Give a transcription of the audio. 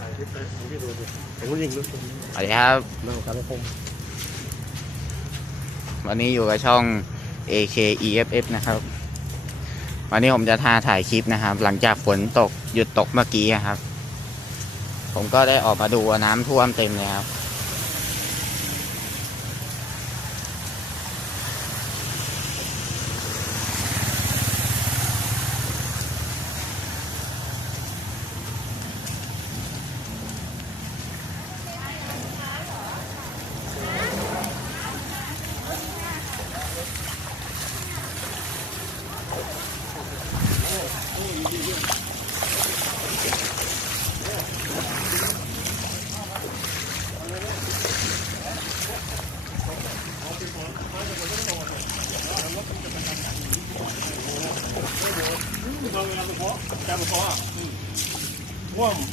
สวัสดีครับเรื่องการคมวันนี้อยู่กับช่อง AKEFF นะครับ วันนี้ผมจะทาถ่ายคลิปนะครับ หลังจากฝนตกหยุดตกเมื่อกี้ครับ ผมก็ได้ออกมาดูน้ำท่วมเต็มเลยครับ Wow.